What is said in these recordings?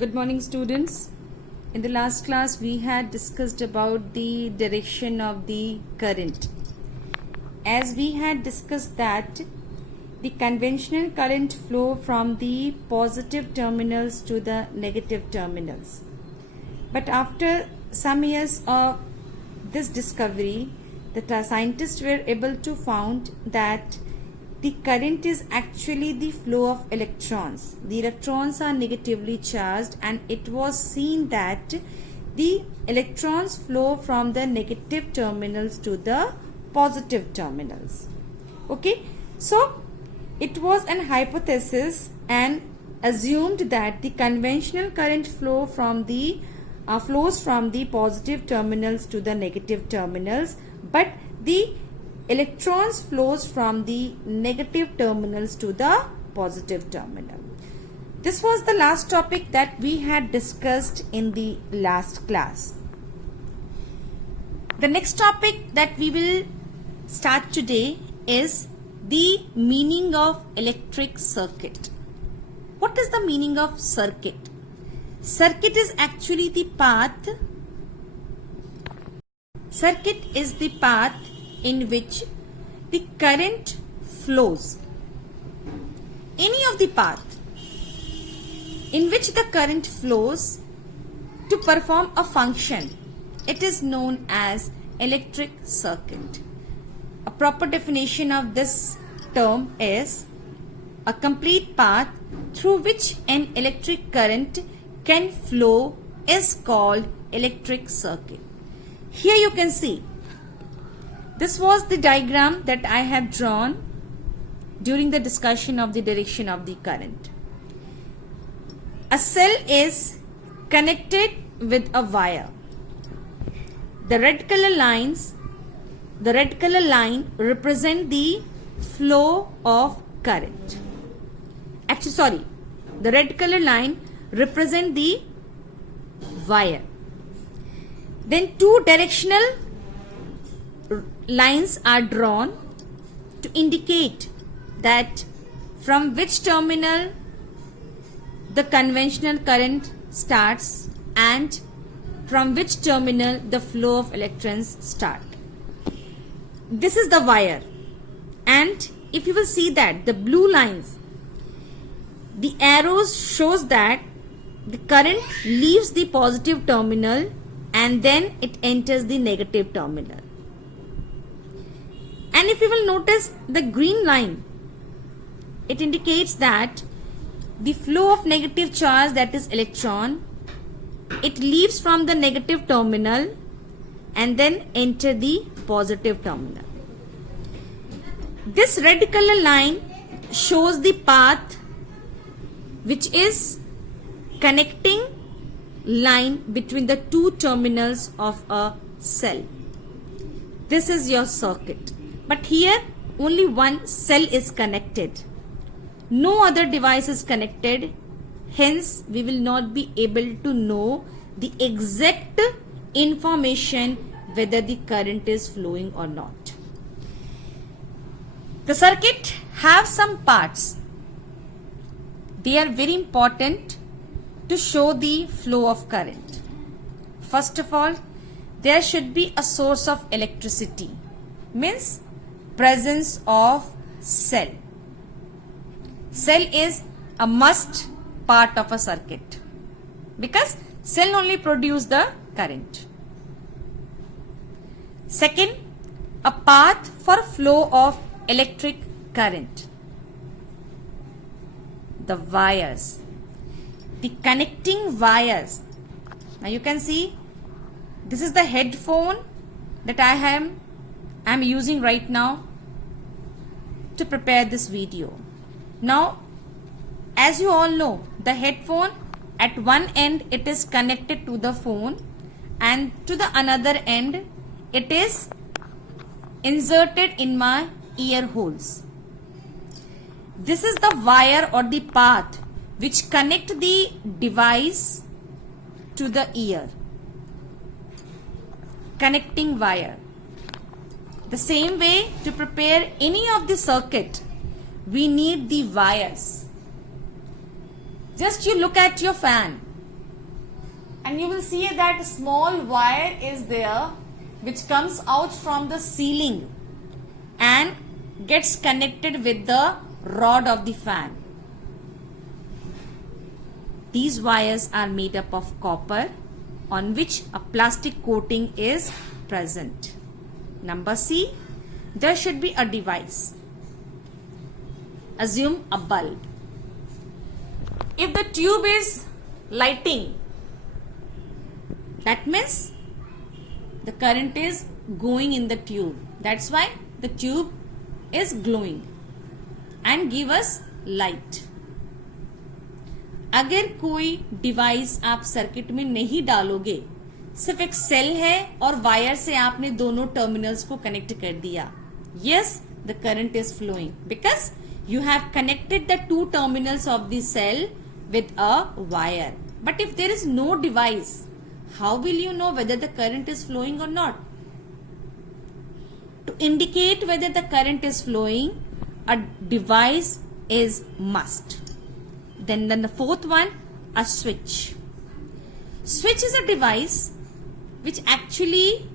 Good morning, students. In the last class we had discussed about the direction of the current. As we had discussed that the conventional current flow from the positive terminals to the negative terminals. But after some years of this discovery, the scientists were able to found that the current is actually the flow of electrons. The electrons are negatively charged, and it was seen that the electrons flow from the negative terminals to the positive terminals. Okay, so it was an hypothesis and assumed that the conventional current flows from the positive terminals to the negative terminals, but the electrons flows from the negative terminals to the positive terminal. This was the last topic that we had discussed in the last class. The next topic that we will start today is the meaning of electric circuit. What is the meaning of circuit? Circuit is actually the path. Circuit is the path in which the current flows. Any of the path in which the current flows to perform a function, it is known as electric circuit. A proper definition of this term is a complete path through which an electric current can flow is called electric circuit. Here you can see, this was the diagram that I have drawn during the discussion of the direction of the current. A cell is connected with a wire. The red color line represent the flow of current. The red color line represent the wire. Then two directional lines are drawn to indicate that from which terminal the conventional current starts and from which terminal the flow of electrons start. This is the wire, and if you will see that the blue lines, the arrows shows that the current leaves the positive terminal and then it enters the negative terminal. And if you will notice the green line, it indicates that the flow of negative charge, that is electron, it leaves from the negative terminal and then enter the positive terminal. This red color line shows the path which is connecting line between the two terminals of a cell. This is your circuit. But here only one cell is connected. No other device is connected. Hence, we will not be able to know the exact information whether the current is flowing or not. The circuit have some parts. They are very important to show the flow of current. First of all, there should be a source of electricity. Means presence of cell. Cell is a must part of a circuit because cell only produce the current. Second, a path for flow of electric current. The wires, the connecting wires. Now you can see this is the headphone that I am using right now to prepare this video. Now, as you all know, the headphone at one end it is connected to the phone, and to the another end it is inserted in my ear holes. This is the wire or the path which connect the device to the ear. Connecting wire. The same way, to prepare any of the circuit, we need the wires. Just you look at your fan. and you will see that small wire is there which comes out from the ceiling and gets connected with the rod of the fan. These wires are made up of copper on which a plastic coating is present. Number C, there should be a device. Assume a bulb. If the tube is lighting, that means the current is going in the tube. That's why the tube is glowing and give us light. अगर कोई device आप circuit में नहीं डालोगे, सिर्फ एक cell है और वायर से आपने दोनों टर्मिनल्स को कनेक्ट कर दिया, yes the current is flowing because you have connected the two terminals of the cell with a wire. But if there is no device, how will you know whether the current is flowing or not? To indicate whether the current is flowing, a device is must. Then the fourth one, a switch. Switch is a device which actually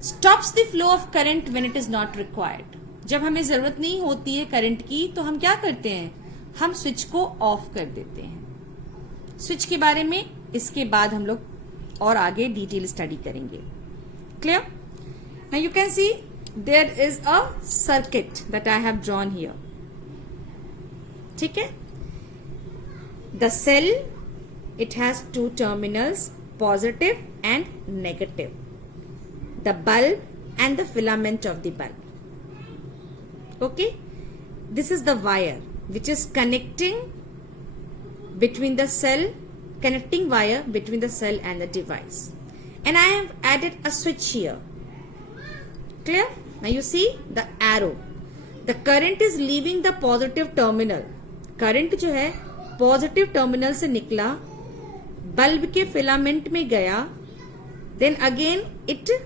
stops the flow of current when it is not required. जब हमें जरूरत नहीं होती है current की तो हम क्या करते हैं, हम स्विच को ऑफ कर देते हैं. स्विच के बारे में इसके बाद हम लोग और आगे डिटेल स्टडी करेंगे. Clear? Now you can see there is a circuit that I have drawn here. ठीक है. The cell it has two terminals, positive and negative. The bulb and the filament of the bulb. Okay, this is the wire which is connecting the wire between the cell and the device, and I have added a switch here. Clear? Now you see the arrow. The current is leaving the positive terminal. Current जो है positive terminal से निकला, bulb के filament में गया, then again it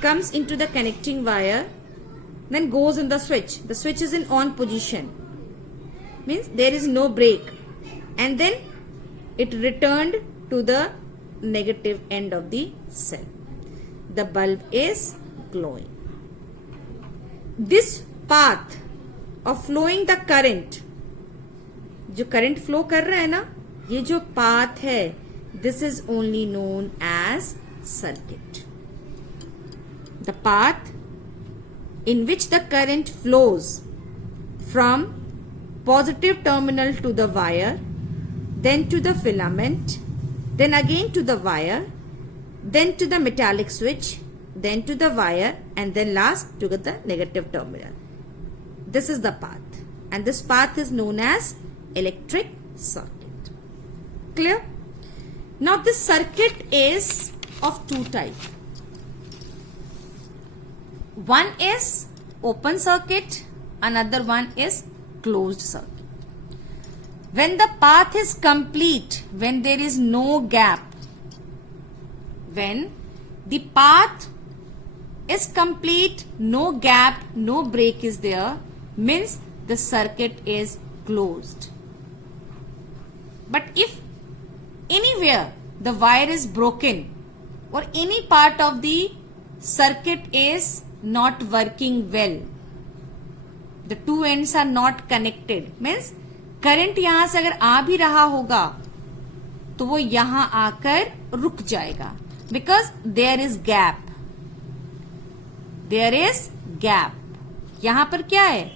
comes into the connecting wire, then goes in the switch. The switch is in on position, means there is no break, and then it returned to the negative end of the cell. The bulb is glowing. This path of flowing the current, जो current flow कर रहा है ना, ये जो path है, this is only known as circuit. The path in which the current flows from positive terminal to the wire, then to the filament, then again to the wire, then to the metallic switch, then to the wire, and then last to the negative terminal. This is the path, and this path is known as electric circuit. Clear? Now this circuit is of two types. One is open circuit, another one is closed circuit. When the path is complete, when there is no gap, when the path is complete, no gap, no break is there, means the circuit is closed. But if anywhere the wire is broken or any part of the circuit is not working well, the two ends are not connected, means current यहां से अगर आ भी रहा होगा तो वो यहां आकर रुक जाएगा, because there is gap. There is gap. यहां पर क्या है,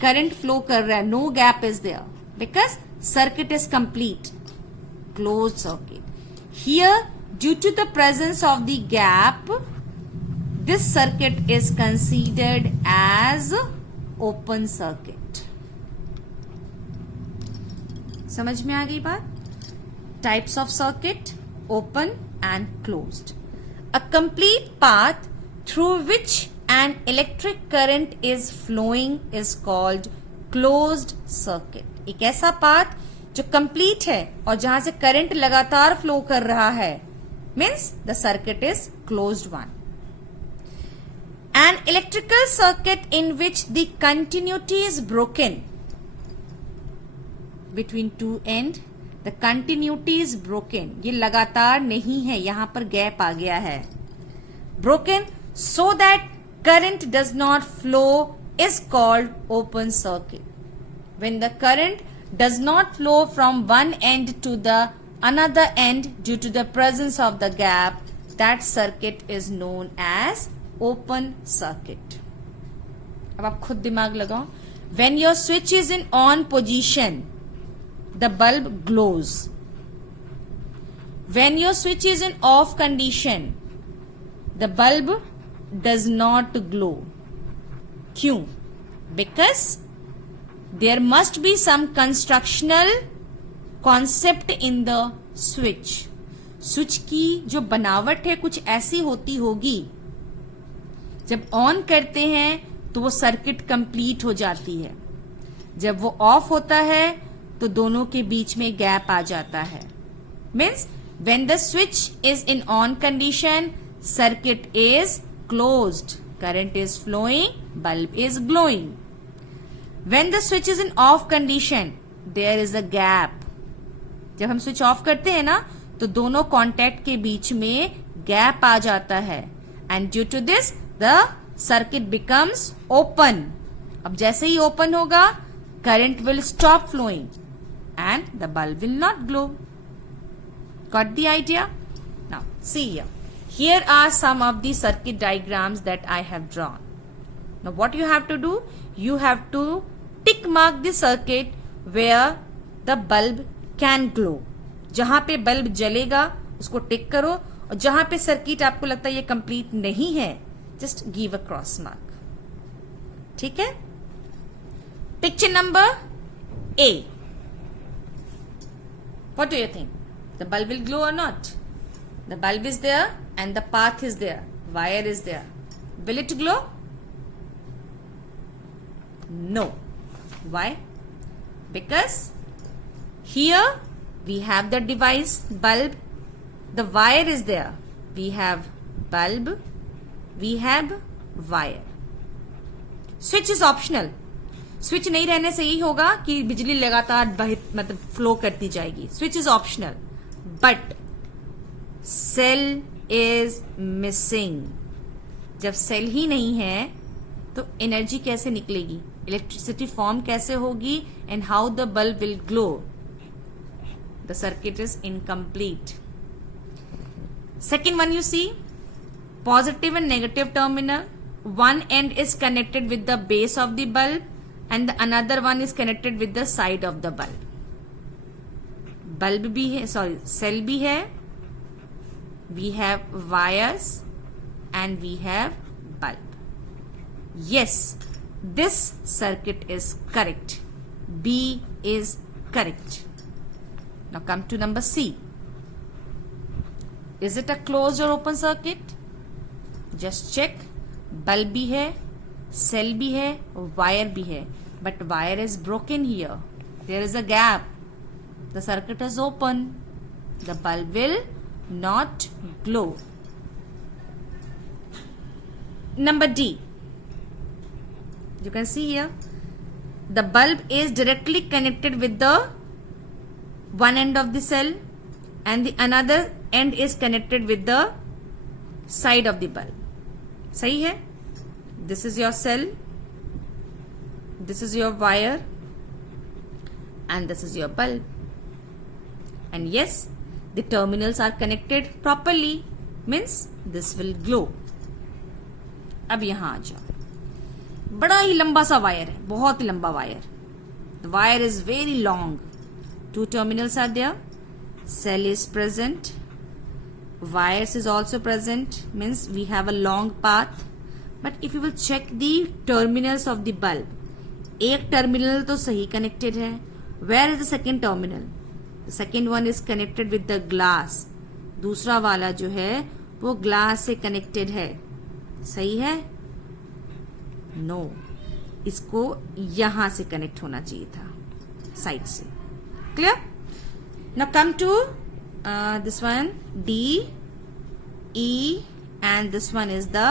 करंट फ्लो कर रहा है, no gap is there because circuit is complete, close circuit. Here due to the presence of the gap, this circuit is considered as open circuit. समझ में आ गई बात? Types of circuit, open and closed. A complete path through which an electric current is flowing is called closed circuit. एक ऐसा path जो complete है और जहां से current लगातार flow कर रहा है, means the circuit is closed one. An electrical circuit in which the continuity is broken between two ends the continuity is broken, ये लगातार नहीं है, यहां पर गैप आ गया है. Broken so that current does not flow is called open circuit. When the current does not flow from one end to the another end due to the presence of the gap, that circuit is known as open circuit. अब आप खुद दिमाग लगाओ. When your switch is in on position, the bulb glows. When your switch is in off condition, the bulb does not glow. क्यों? Because there must be some constructional concept in the switch. Switch की जो बनावट है कुछ ऐसी होती होगी, जब ऑन करते हैं तो वो सर्किट कंप्लीट हो जाती है, जब वो ऑफ होता है तो दोनों के बीच में गैप आ जाता है. Means when the switch is in on condition, circuit is closed, current is flowing, bulb is glowing. When the switch is in off condition, there is a gap. जब हम स्विच ऑफ करते हैं ना तो दोनों कॉन्टैक्ट के बीच में gap आ जाता है, and due to this the circuit becomes open. अब जैसे ही ओपन होगा, current will stop flowing and the bulb will not glow. Got the idea? Now see here are some of the circuit diagrams that I have drawn. Now what you have to do, you have to tick mark the circuit where the bulb can glow. जहां पे bulb जलेगा उसको टिक करो, और जहां पे circuit आपको लगता है ये कंप्लीट नहीं है, just give a cross mark. ठीक है? Picture number A. What do you think? The bulb will glow और not? The bulb is there and the path is there, wire is there. Will it glow? No. Why? Because here we have the device bulb, the wire is there, we have bulb, we have wire. Switch is optional. Switch नहीं रहने से यही होगा कि बिजली लगातार मतलब flow करती जाएगी. Switch is optional, but cell is missing. जब सेल ही नहीं है तो एनर्जी कैसे निकलेगी, इलेक्ट्रिसिटी फॉर्म कैसे होगी, and how the bulb will glow. The circuit is incomplete. Second one you see, positive and negative terminal. One end is connected with the base of the bulb and the another one is connected with the side of the bulb. Bulb भी है, sorry, cell भी है. We have wires and we have bulb. Yes, this circuit is correct. B is correct. Now come to number C. Is it a closed or open circuit? Just check. Bulb भी है, cell भी है, wire भी है, but wire is broken here. There is a gap. The circuit is open. The bulb will not glow. Number D. You can see here. The bulb is directly connected with the one end of the cell and the another end is connected with the side of the bulb. सही है? This is your cell, this is your wire and this is your bulb. And yes, the terminals are connected properly, means this will glow. अब यहां आ जाओ. बड़ा ही लंबा सा wire है, बहुत ही लंबा wire. The wire is very long. Two terminals are there. Cell is present. Wires is also present, means we have a long path. But if you will check the terminals of the bulb, एक terminal तो सही connected है. Where is the second terminal? The second one is connected with the glass. दूसरा वाला जो है वो glass से connected है. सही है? No. इसको यहां से connect होना चाहिए था, side से. Clear? Now come to this one, D, E and this one is the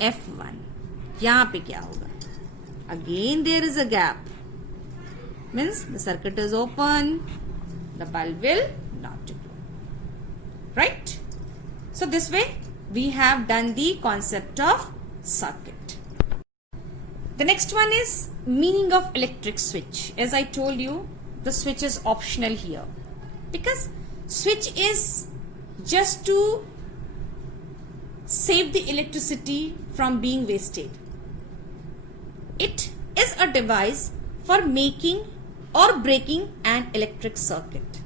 F1. यहाँ पे क्या होगा? Again there is a gap. Means the circuit is open. the bulb will not glow. Right? So this way we have done the concept of circuit. The next one is meaning of electric switch. As I told you, the switch is optional here because switch is just to save the electricity from being wasted. It is a device for making or breaking an electric circuit.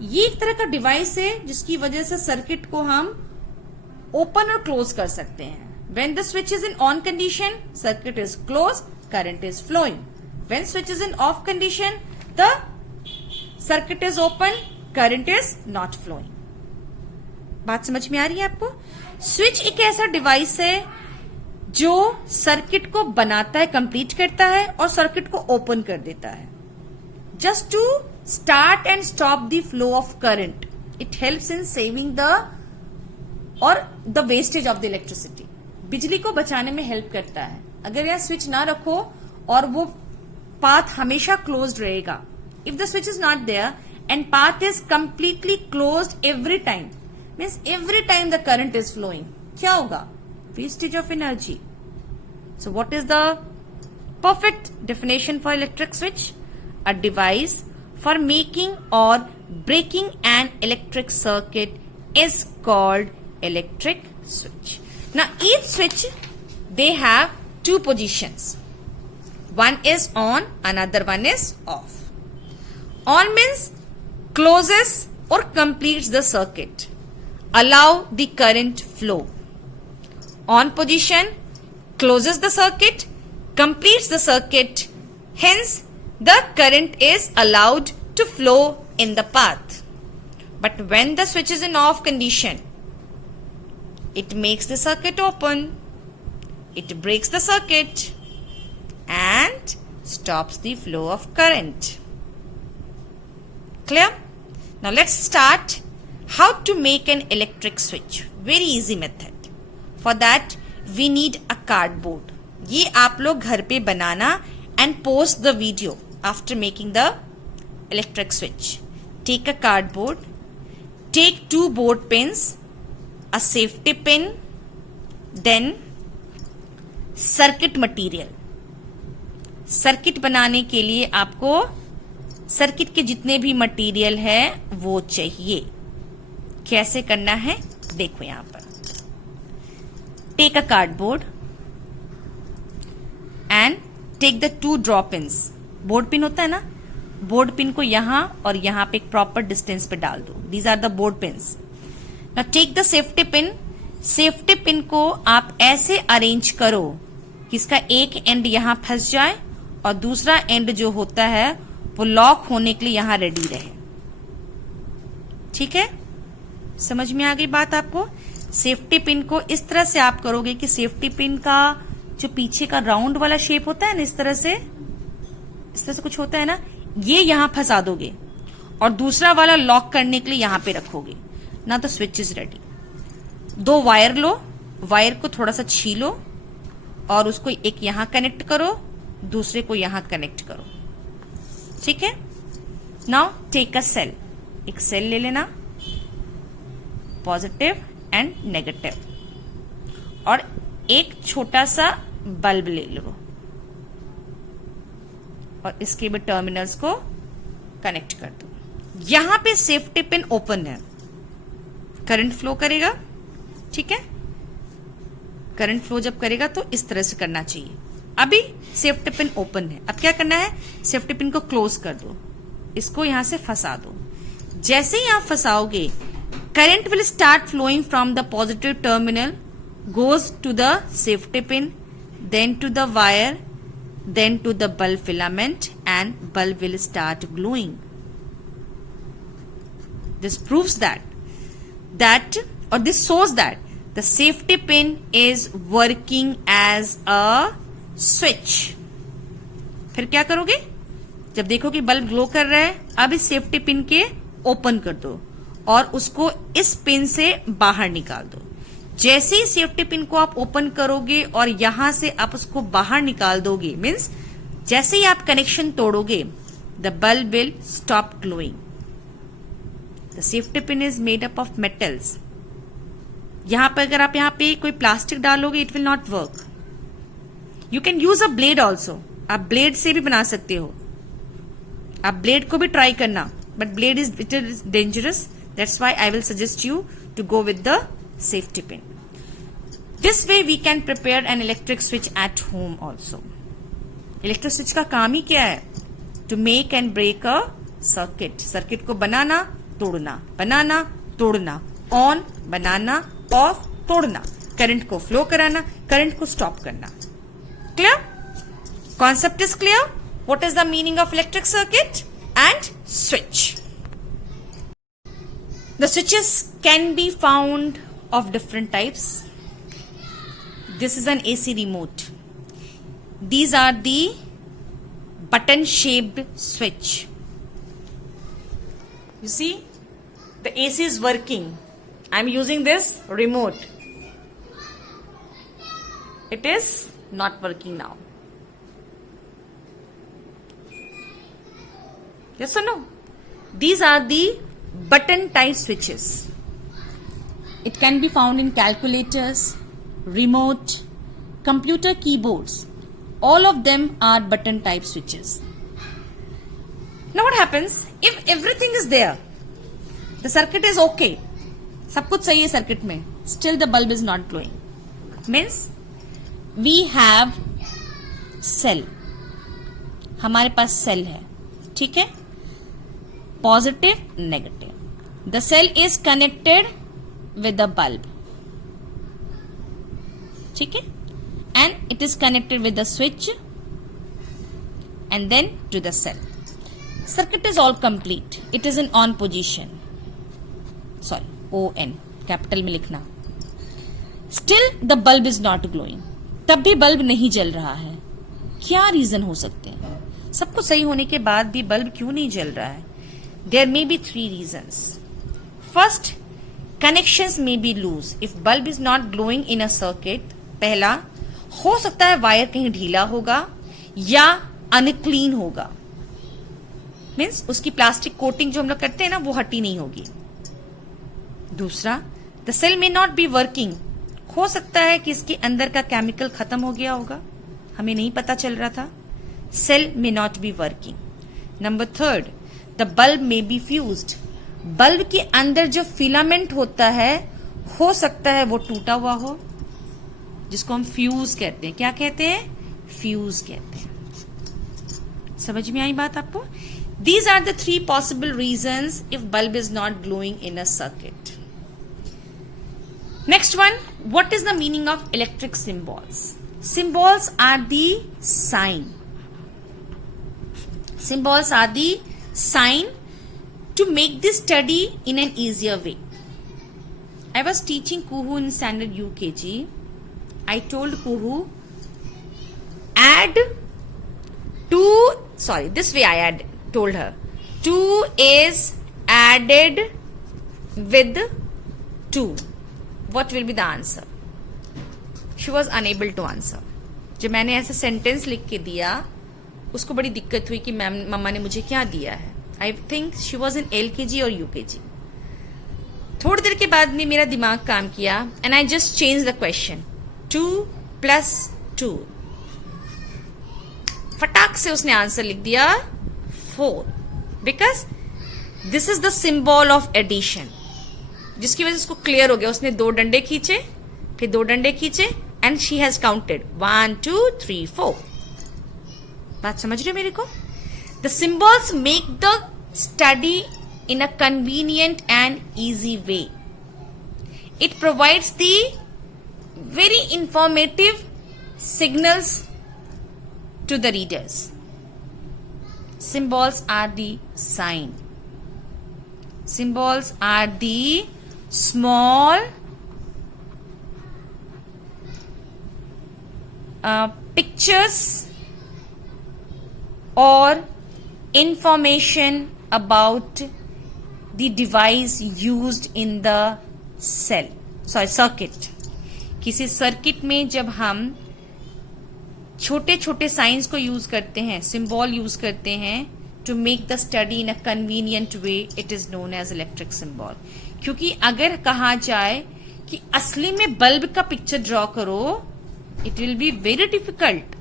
ये एक तरह का device है जिसकी वजह से circuit को हम ओपन और क्लोज कर सकते हैं. When the switch is in on condition, circuit is closed, current is flowing. When switch is in off condition, the circuit is open, current is not flowing. बात समझ में आ रही है आपको? स्विच एक ऐसा डिवाइस है जो सर्किट को बनाता है, कंप्लीट करता है और सर्किट को ओपन कर देता है. Just to start and stop the flow of current. It helps in saving the और the wastage of the electricity. बिजली को बचाने में हेल्प करता है. अगर यह स्विच ना रखो और वो पाथ हमेशा क्लोज्ड रहेगा, if the switch is not there and path is completely closed every time, means every time the current is flowing, क्या होगा? Wastage of energy. So what is the perfect definition for electric switch? A device for making or breaking an electric circuit is called electric switch. Now each switch, they have two positions. One is on, another one is off. On means closes or completes the circuit. Allow the current flow. On position closes the circuit, completes the circuit, hence the current is allowed to flow in the path. But when the switch is in off condition, it makes the circuit open, it breaks the circuit and stops the flow of current. Clear? Now let's start how to make an electric switch. Very easy method. For that we need a cardboard. ये आप लोग घर पे बनाना and post the video after making the electric switch. Take a cardboard, take 2 board pins, a safety pin, then circuit material. Circuit बनाने के लिए आपको circuit के जितने भी मटेरियल है वो चाहिए. कैसे करना है देखो यहां पर. Take a cardboard and take the 2 draw pins. Board pin होता है ना, बोर्ड पिन को यहां और यहां पे एक प्रॉपर डिस्टेंस पे डाल दो. These are the board pins. Now take the safety pin. Safety pin को आप ऐसे अरेंज करो कि इसका एक एंड यहां फंस जाए और दूसरा एंड जो होता है वो लॉक होने के लिए यहां रेडी रहे. ठीक है, समझ में आ गई बात आपको? सेफ्टी पिन को इस तरह से आप करोगे कि सेफ्टी पिन का जो पीछे का राउंड वाला शेप होता है ना, इस तरह से कुछ होता है ना, ये यहां फंसा दोगे और दूसरा वाला लॉक करने के लिए यहां पे रखोगे ना, तो switch is ready. 2 wire low, wire को थोड़ा सा छीलो और उसको एक यहां कनेक्ट करो, दूसरे को यहां कनेक्ट करो. ठीक है. Now take a cell. एक सेल ले लेना, पॉजिटिव एंड नेगेटिव, और एक छोटा सा बल्ब ले लो और इसके भी टर्मिनल्स को कनेक्ट कर दो. यहां पे सेफ्टी पिन ओपन है, करंट फ्लो करेगा. ठीक है, करंट फ्लो जब करेगा तो इस तरह से करना चाहिए. अभी सेफ्टी पिन ओपन है, अब क्या करना है? सेफ्टी पिन को क्लोज कर दो, इसको यहां से फंसा दो. जैसे ही आप फंसाओगे, current will start flowing from the positive terminal, goes to the safety pin, then to the wire, then to the bulb filament, and bulb will start glowing. This proves that or this shows that the safety pin is working as a switch. फिर क्या करोगे? जब देखो कि bulb glow कर रहा है, अब इस सेफ्टी पिन के ओपन कर दो और उसको इस पिन से बाहर निकाल दो. जैसे ही सेफ्टी पिन को आप ओपन करोगे और यहां से आप उसको बाहर निकाल दोगे, मीन्स जैसे ही आप कनेक्शन तोड़ोगे, the bulb will stop glowing. The safety pin is made up of metals. यहां पर अगर आप यहाँ पे कोई प्लास्टिक डालोगे it will not work. You can use a blade also. आप ब्लेड से भी बना सकते हो. आप ब्लेड को भी ट्राई करना, but blade is dangerous. That's why I will suggest you to go with the safety pin. This way we can prepare an electric switch at home also. Electric switch का काम ही क्या है? To make and break a circuit. Circuit को बनाना, तोड़ना, बनाना, तोड़ना, ऑन, बनाना, ऑफ, तोड़ना, करंट को फ्लो कराना, करंट को स्टॉप करना. Clear? Concept is clear? What is the meaning of electric circuit and switch? The switches can be found of different types. This is an AC remote. These are the button shaped switch. You see, the AC is working. I am using this remote. It is not working now. Yes or no? These are the button type switches. It can be found in calculators, remote, computer keyboards. All of them are button type switches. Now what happens if everything is there? The circuit is okay. सब कुछ सही है circuit में. Still the bulb is not glowing. Means we have cell. हमारे पास cell है. ठीक है? Positive, negative. The cell is connected with the bulb. ठीक है? And it is connected with the switch and then to the cell. Circuit is all complete. It is in on position. Sorry, ON. Capital में लिखना. Still the bulb is not glowing. तब भी bulb नहीं जल रहा है. क्या reason हो सकते हैं? सब कुछ सही होने के बाद भी बल्ब क्यों नहीं जल रहा है? There may be 3 reasons. First, connections may be loose. If bulb is not glowing in a circuit, पहला, हो सकता है वायर कहीं ढीला होगा या अनक्लीन होगा. मीन्स उसकी प्लास्टिक कोटिंग जो हम लोग करते हैं ना, वो हटी नहीं होगी. दूसरा, the cell may not be working. हो सकता है कि इसके अंदर का केमिकल खत्म हो गया होगा, हमें नहीं पता चल रहा था. Cell may not be working. Number third, the bulb may be fused. Bulb के अंदर जो फिलामेंट होता है, हो सकता है वो टूटा हुआ हो, जिसको हम फ्यूज कहते हैं. क्या कहते हैं? फ्यूज कहते हैं. समझ में आई बात आपको? These are the 3 possible reasons if bulb is not glowing in a circuit. Next one, what is the meaning of electric symbols? Symbols are the sign. Symbols are the sign to make this study in an easier way. I was teaching Kuhu in standard UKG. I told Kuhu, this way I told her. 2 is added with 2. What will be the answer? She was unable to answer. जब मैंने ऐसा sentence लिख के दिया, उसको बड़ी दिक्कत हुई कि मैम मम्मा ने मुझे क्या दिया है. I think she was in LKG और UKG. थोड़ी देर के बाद में मेरा दिमाग काम किया and I just change the question. 2 + 2. फटाक से उसने आंसर लिख दिया 4. Because this is the symbol of addition. जिसकी वजह से उसको क्लियर हो गया. उसने 2 डंडे खींचे, फिर 2 डंडे खींचे एंड शी हैज काउंटेड 1 2 3 4. बात समझ रहे हो मेरे को? The symbols make the study in a convenient and easy way. It provides the very informative signals to the readers. Symbols are the sign. Symbols are the small pictures or information about the device used in the circuit. किसी circuit में जब हम छोटे छोटे science को use करते हैं, symbol use करते हैं, to make the study in a convenient way, it is known as electric symbol. क्योंकि अगर कहा जाए कि असली में बल्ब का पिक्चर ड्रॉ करो, it will be very difficult.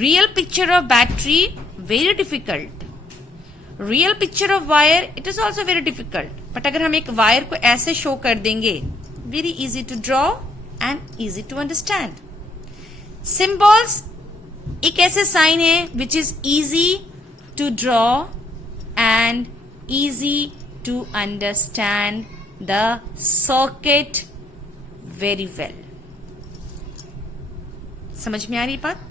Real picture of battery, very difficult. Real picture of wire, it is also very difficult. But अगर हम एक वायर को ऐसे शो कर देंगे, very easy to draw and easy to understand. Symbols एक ऐसे sign है which is easy to draw and easy to understand the circuit very well. समझ में आ रही बात?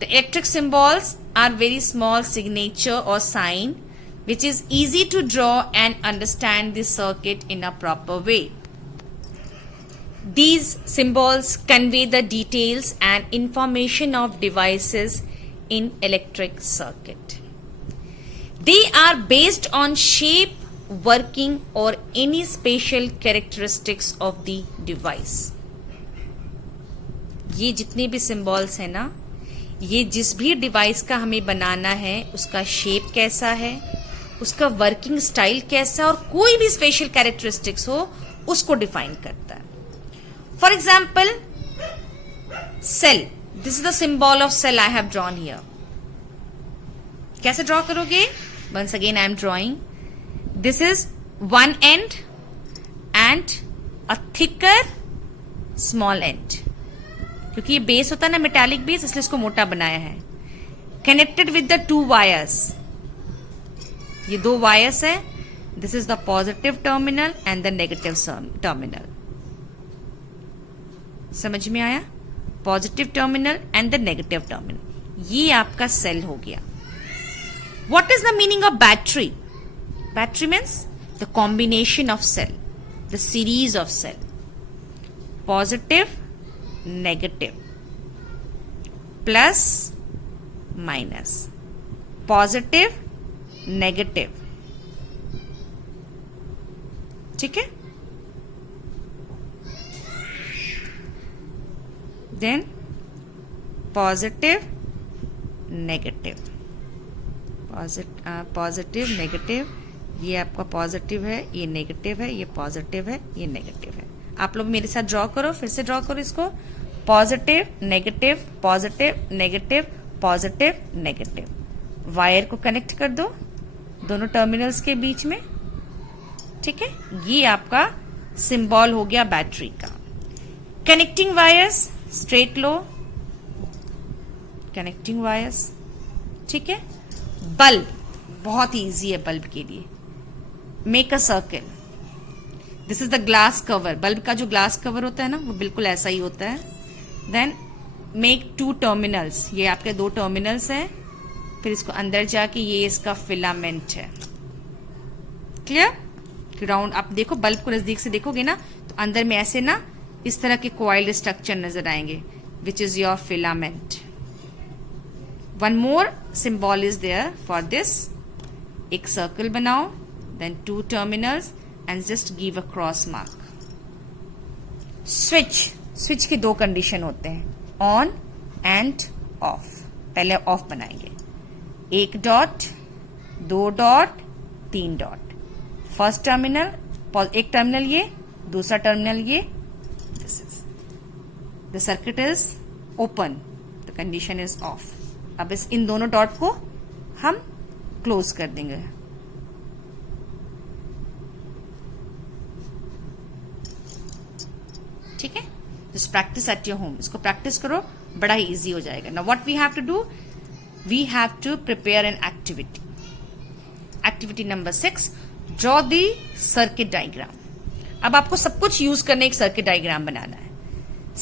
The electric symbols are very small signature or sign which is easy to draw and understand the circuit in a proper way. These symbols convey the details and information of devices in electric circuit. They are based on shape, working or any special characteristics of the device. ये जितने भी symbols हैं ना, ये जिस भी device का हमें बनाना है उसका शेप कैसा है, उसका वर्किंग स्टाइल कैसा है और कोई भी स्पेशल कैरेक्टरिस्टिक्स हो उसको डिफाइन करता है. For example cell, this is the symbol of cell I have drawn here. कैसे ड्रॉ करोगे? Once again I am drawing. This is one end and a thicker small end. क्योंकि ये base होता है ना मेटालिक बेस, इसलिए इसको मोटा बनाया है. Connected with the two wires, ये दो वायर्स है. This is the positive terminal and the negative terminal. समझ में आया? Positive terminal and the negative terminal. ये आपका सेल हो गया. What is the meaning of battery? Battery means the combination of cell, the series of cell. Positive, negative, plus minus, positive, negative. ठीक है? Then positive, negative, positive, negative. ये आपका positive है, ये नेगेटिव है, ये पॉजिटिव है, ये नेगेटिव है. आप लोग मेरे साथ ड्रॉ करो, फिर से ड्रॉ करो इसको. Positive, negative, positive, negative, positive, negative. Wire को कनेक्ट कर दो दोनों टर्मिनल्स के बीच में. ठीक है? ये आपका सिंबल हो गया बैटरी का. कनेक्टिंग वायर्स, स्ट्रेट लो, कनेक्टिंग वायर्स. ठीक है? बल्ब बहुत इजी है बल्ब के लिए. Make a circle. This is the glass cover. Bulb का जो ग्लास कवर होता है ना, वो बिल्कुल ऐसा ही होता है. Then make two terminals. ये आपके दो टर्मिनल्स हैं. फिर इसको अंदर जाके ये इसका फिलामेंट है. क्लियर? राउंड आप देखो, बल्ब को नजदीक से देखोगे ना तो अंदर में ऐसे ना इस तरह के कॉइल्ड स्ट्रक्चर नजर आएंगे, which is your filament. One more symbol is there for this. एक सर्कल बनाओ, then two terminals and just give a cross mark. Switch, switch की दो कंडीशन होते हैं, ऑन एंड ऑफ. पहले ऑफ बनाएंगे. एक डॉट, दो डॉट, तीन डॉट. फर्स्ट टर्मिनल, एक टर्मिनल ये, दूसरा टर्मिनल ये. This is the circuit is open, the condition is off. अब इन दोनों डॉट को हम क्लोज कर देंगे. ठीक है? Just practice at your home. इसको प्रैक्टिस करो, बड़ा ही इजी हो जाएगा. Now what we have to do, we have to prepare an activity. Activity number 6, draw the circuit diagram. अब आपको सब कुछ यूज करने एक सर्किट डायग्राम बनाना है.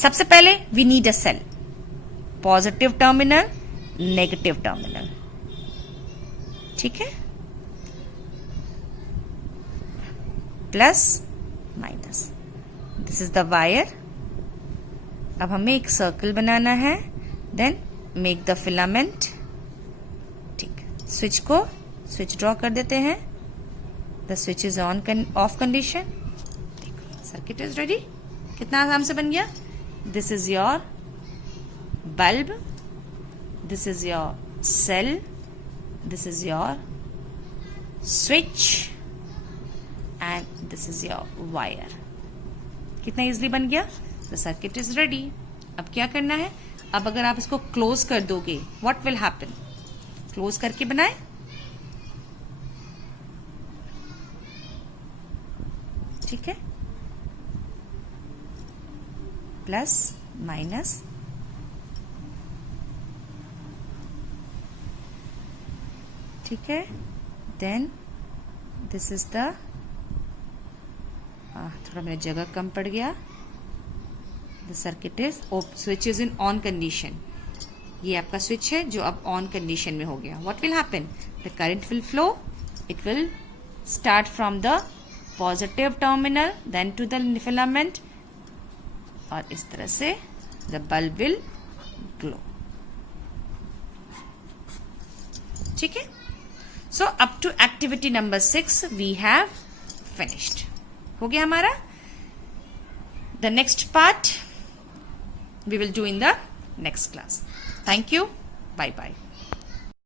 सबसे पहले we need a cell. Positive terminal, negative terminal. ठीक है? Plus minus. This is the wire. अब हमें एक सर्कल बनाना है. Then make the filament. ठीक. स्विच ड्रॉ कर देते हैं. The switch is on off condition. Circuit is ready. कितना आराम से बन गया. This is your bulb, this is your cell, this is your switch and this is your wire. कितना इजिली बन गया? The circuit is ready. अब क्या करना है? अब अगर आप इसको क्लोज कर दोगे, what will happen? क्लोज करके बनाए, ठीक है, प्लस माइनस, ठीक है, देन दिस इज द, थोड़ा मेरा जगह कम पड़ गया, the circuit is switch is in on condition. ये आपका स्विच है जो अब ऑन कंडीशन में हो गया. What will happen? The current will flow, it will start from the positive terminal then to the filament, और इस तरह से द बल्ब विल ग्लो. ठीक है. So up to activity number 6 we have finished. हो गया हमारा. The next part we will do in the next class. Thank you. Bye bye.